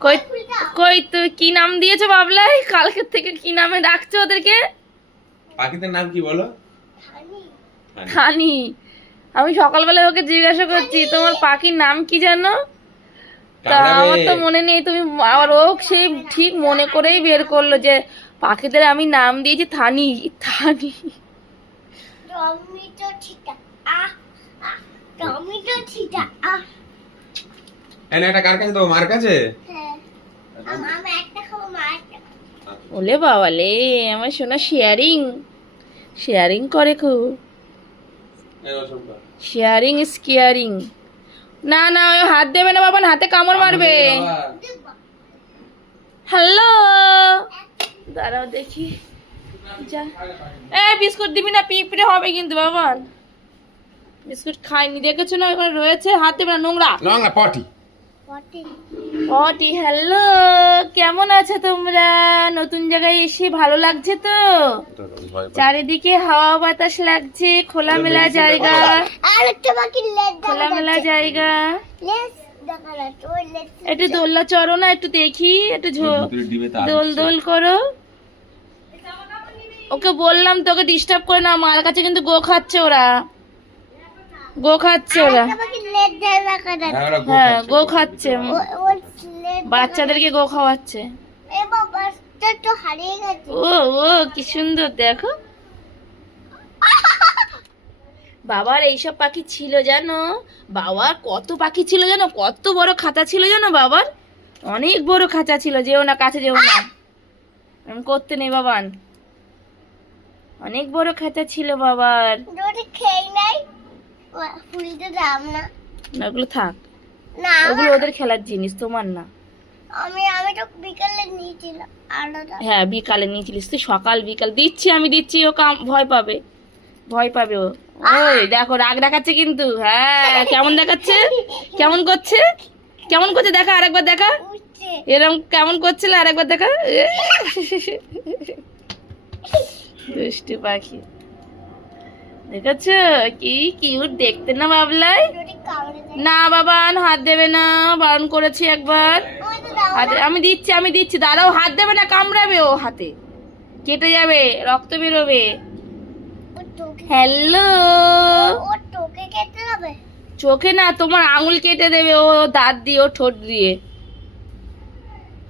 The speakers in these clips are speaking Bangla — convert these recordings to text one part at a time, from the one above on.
কই কই তুই কি নাম দিয়েছো বাবলাই? কালকে থেকে কি নামে ডাকছো ওদেরকে? পাখিদের নাম কি বলো? খানি। আমি সকালবেলা ওকে জিজ্ঞাসা করছি তোমার পাখির নাম কি জানো? তা আমার তো মনে নেই। তুমি আবার ও সেই ঠিক মনে করেই বের করলো যে পাখিদের আমি নাম দিয়েছি থানি। থানি এটা কার কাছে দেবো? মার কাছে? ওলে বাবালে আমার শোনা শেয়ারিং শেয়ারিং করে খুব। Sharing is caring. না না ওই হাত দেবে না বাবা, হাতে কামড় মারবে। হ্যালো দাঁড়াও দেখি। যা বিস্কুট দিবি না, পিঁপড়ে হবে কিন্তু বাবা। বিস্কুট খাইনি দেখেছো না ওখানে রয়েছে, হাত দেবে না, নোংরা নোংরা পটি। পটি। হ্যালো কেমন আছো তোমরা? নতুন জায়গায় এসে ভালো লাগছে তো? চারিদিকে হাওয়া বাতাস লাগছে, খোলামেলা জায়গা, খোলামেলা জায়গা। একটু দোলনা চড়ো না, একটু দেখি, একটু দোল দোল করো। ওকে বললাম তোকে ডিস্টার্ব করে না, মার কাছে কিন্তু গো খাচ্ছে ওরা, গো খাচ্ছে ওরা। হ্যাঁ গো খাচ্ছে, বাচ্চাদেরকে গো খাওয়াচ্ছে। ও ও কি সুন্দর দেখো। বাবার এইসব পাখি ছিল জানো? বাবার কত পাখি ছিল জানো? কত বড় খাঁচা ছিল জানো বাবার? অনেক বড় খাঁচা ছিল। যেও না, কাছে যেও না, আমি করতে নেই বাবান। অনেক বড় খাঁচা ছিল বাবার। ওগুলো থাক, ওগুলো ওদের খেলার জিনিস, তোমার না। আমি তো বিকালে নিয়েছিলাম। হ্যাঁ বিকালে নিয়েছিলিস তুই, সকাল বিকাল দিচ্ছি আমি, দিচ্ছি। ও ভয় পাবে, ভয় পাবে ও। ওই দেখো রাগ দেখাচ্ছে কিন্তু। হ্যাঁ কেমন দেখাচ্ছে, কেমন করছে, কেমন করছে দেখা, আরেকবার দেখা। এরকম কেমন করছিল, আরেকবার দেখা। দুষ্টু পাখি দেখেছো কি কিউট দেখতে না বাবলাই? না বাবা হাত দেবে না, বারণ করেছি একবার। আমি দিচ্ছি, আমি দিচ্ছি, দাঁড়াও। হাত দেবে না, কামড়াবে ও, হাতে কেটে যাবে, রক্ত বেরোবে। হ্যালো চোখে না, তোমার আঙুল কেটে দেবে ও দাঁত দিয়ে, ও ঠোঁট দিয়ে,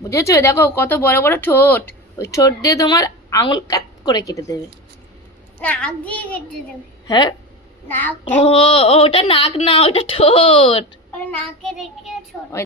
বুঝেছো? দেখো কত বড় বড় ঠোঁট, ওই ঠোঁট দিয়ে তোমার আঙুল কাট করে কেটে দেবে। হ্যাঁ ও ওটা নাক না, ওটা ঠোঁট।